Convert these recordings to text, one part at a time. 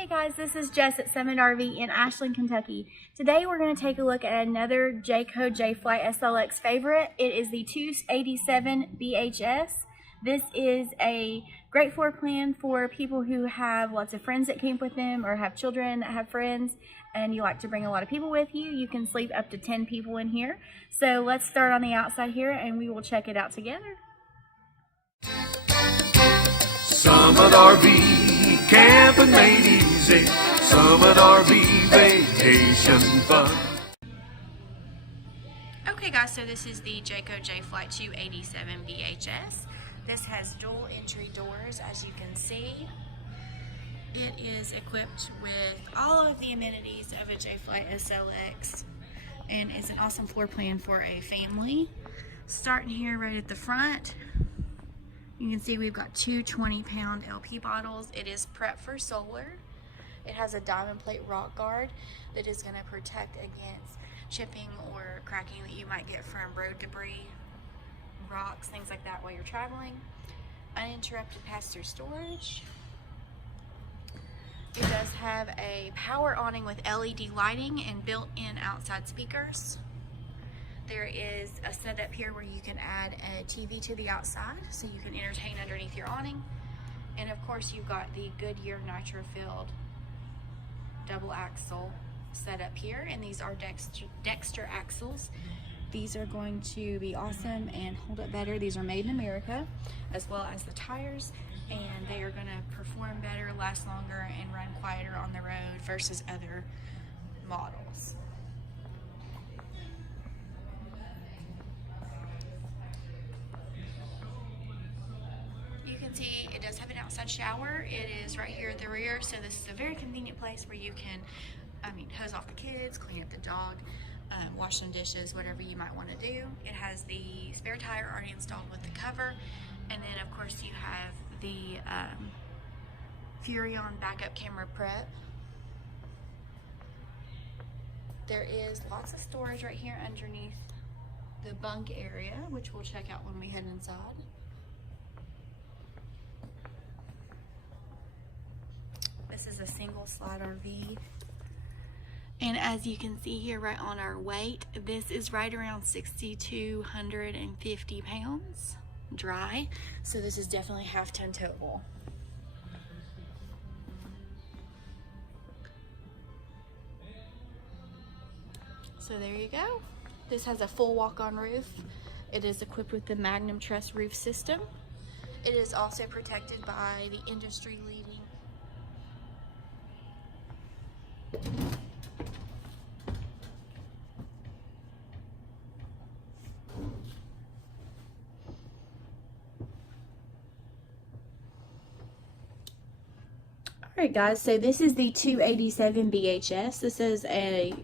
Hey guys, this is Jess at Summit RV in Ashland, Kentucky. Today we're going to take a look at another Jayco Jay Flight SLX favorite. It is the 287Bhs. This is a great floor plan for people who have lots of friends that camp with them or have children that have friends and you like to bring a lot of people with you. You can sleep up to 10 people in here. So let's start on the outside here and we will check it out together. Summit RV, camping made easy. Summit RV, vacation fun. Okay guys, so this is the Jayco Jay Flight 287Bhs. This has dual entry doors, as you can see. It is equipped with all of the amenities of a Jay Flight SLX and is an awesome floor plan for a family. Starting here right at the front, you can see we've got two 20-pound LP bottles. It is prepped for solar. It has a diamond plate rock guard that is going to protect against chipping or cracking that you might get from road debris, rocks, things like that while you're traveling. Uninterrupted pass-through storage. It does have a power awning with LED lighting and built-in outside speakers. There is a setup here where you can add a TV to the outside so you can entertain underneath your awning. And of course you've got the Goodyear nitro-filled double axle setup here, and these are Dexter axles. These are going to be awesome and hold up better. These are made in America, as well as the tires, and they are going to perform better, last longer, and run quieter on the road versus other models. You can see it does have an outside shower. It is right here at the rear, so this is a very convenient place where you can, hose off the kids, clean up the dog, wash some dishes, whatever you might want to do. It has the spare tire already installed with the cover, and then of course you have the Furrion backup camera prep. There is lots of storage right here underneath the bunk area, which we'll check out when we head inside. This is a single slide RV. And as you can see here right on our weight, this is right around 6,250 pounds dry. So this is definitely half-ton towable. So there you go. This has a full walk-on roof. It is equipped with the Magnum truss roof system. It is also protected by the industry-leading Alright guys, so this is the 287Bhs. This is a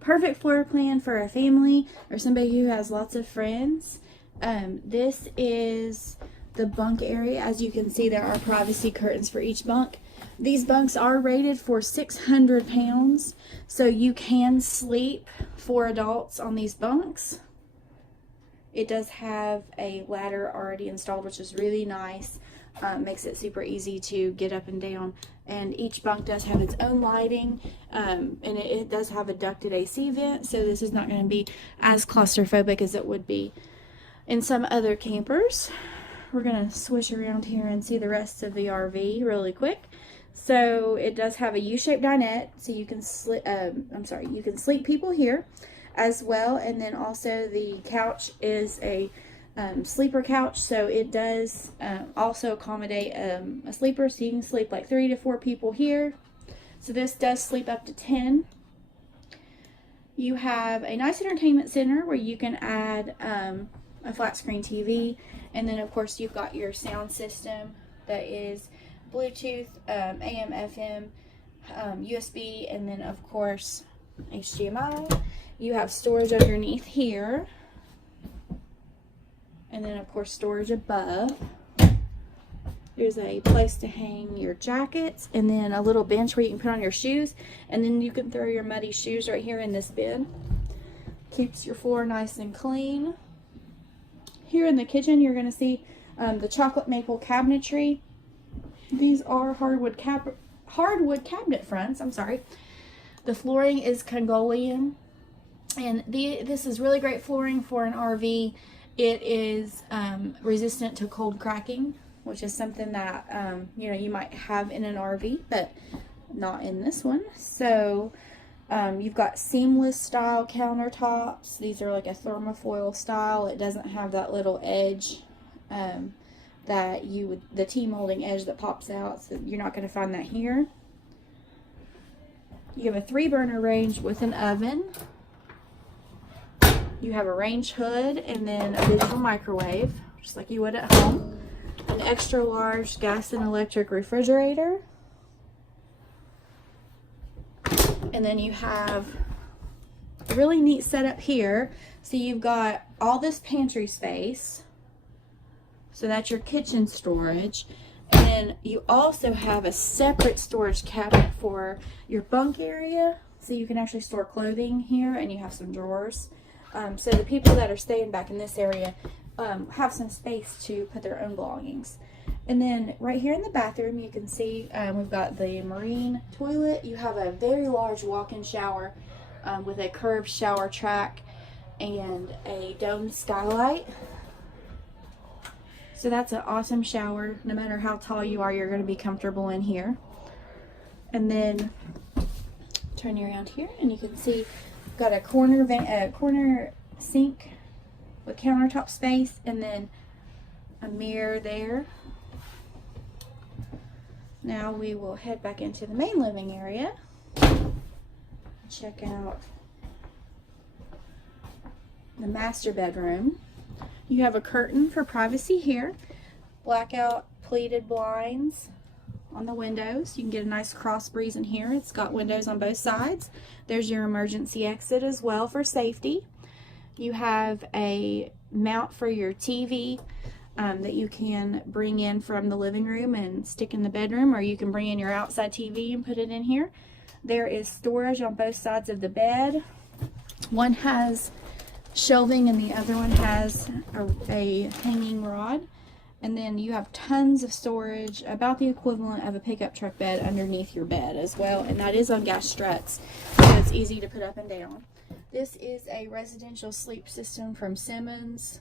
perfect floor plan for a family or somebody who has lots of friends. This is the bunk area. As you can see, there are privacy curtains for each bunk. These bunks are rated for 600 pounds, so you can sleep 4 adults on these bunks. It does have a ladder already installed, which is really nice. Makes it super easy to get up and down. And each bunk does have its own lighting, and it does have a ducted AC vent, so this is not going to be as claustrophobic as it would be in some other campers. We're going to swish around here and see the rest of the RV really quick. So it does have a U-shaped dinette, so you can you can sleep people here as well. And then also the couch is a sleeper couch, so it does also accommodate a sleeper, so you can sleep like 3 to 4 people here. So this does sleep up to 10. You have a nice entertainment center where you can add a flat screen TV, and then of course you've got your sound system that is Bluetooth, AM, FM, USB, and then of course HDMI. You have storage underneath here, and then of course storage above. There's a place to hang your jackets, and then a little bench where you can put on your shoes, and then you can throw your muddy shoes right here in this bin. Keeps your floor nice and clean. Here in the kitchen you're going to see the chocolate maple cabinetry. These are hardwood hardwood cabinet fronts. I'm sorry. The flooring is Congolian, and this is really great flooring for an RV. It is resistant to cold cracking, which is something that you know, you might have in an RV, but not in this one. So you've got seamless style countertops. These are like a thermofoil style. It doesn't have that little edge that you would, the T-molding edge that pops out, so you're not going to find that here. You have a 3-burner range with an oven. You have a range hood and then a digital microwave, just like you would at home. An extra large gas and electric refrigerator. And then you have a really neat setup here. So you've got all this pantry space. So that's your kitchen storage. And then you also have a separate storage cabinet for your bunk area. So you can actually store clothing here, and you have some drawers. So the people that are staying back in this area have some space to put their own belongings. And then right here in the bathroom, you can see we've got the marine toilet. You have a very large walk-in shower with a curved shower track and a domed skylight. So that's an awesome shower. No matter how tall you are, you're going to be comfortable in here. And then turn you around here, and you can see we've got a corner sink with countertop space, and then a mirror there. Now we will head back into the main living area. Check out the master bedroom. You have a curtain for privacy here. Blackout pleated blinds on the windows. You can get a nice cross breeze in here. It's got windows on both sides. There's your emergency exit as well for safety. You have a mount for your TV that you can bring in from the living room and stick in the bedroom, or you can bring in your outside TV and put it in here. There is storage on both sides of the bed. One has shelving and the other one has a hanging rod. And then you have tons of storage, about the equivalent of a pickup truck bed underneath your bed as well, and that is on gas struts, so it's easy to put up and down. This is a residential sleep system from Simmons.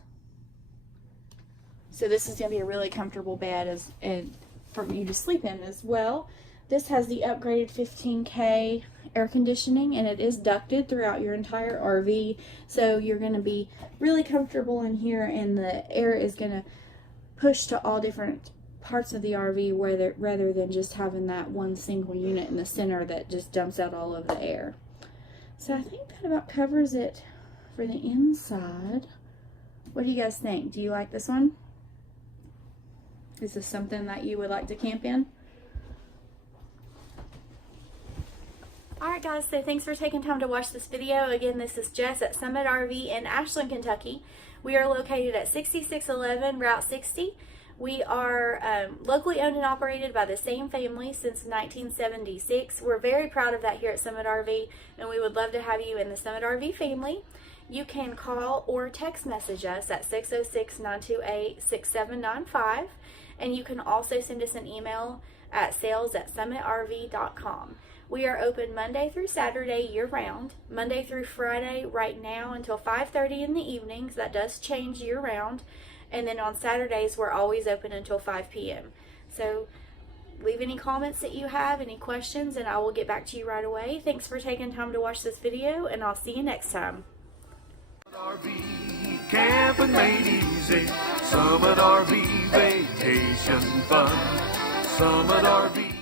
So this is going to be a really comfortable bed for you to sleep in as well. This has the upgraded 15K air conditioning, and it is ducted throughout your entire RV. So you're going to be really comfortable in here, and the air is going to push to all different parts of the RV rather than just having that one single unit in the center that just dumps out all of the air. So I think that about covers it for the inside. What do you guys think? Do you like this one? Is this something that you would like to camp in? Alright guys, so thanks for taking time to watch this video. Again, this is Jess at Summit RV in Ashland, Kentucky. We are located at 6611 Route 60. We are locally owned and operated by the same family since 1976. We're very proud of that here at Summit RV, and we would love to have you in the Summit RV family. You can call or text message us at 606-928-6795, and you can also send us an email at sales@summitrv.com. We are open Monday through Saturday year-round, Monday through Friday right now until 5:30 in the evenings. That does change year-round. And then on Saturdays, we're always open until 5 p.m. So leave any comments that you have, any questions, and I will get back to you right away. Thanks for taking time to watch this video, and I'll see you next time. RV camping made easy. Summit RV vacation fun. Summit RV.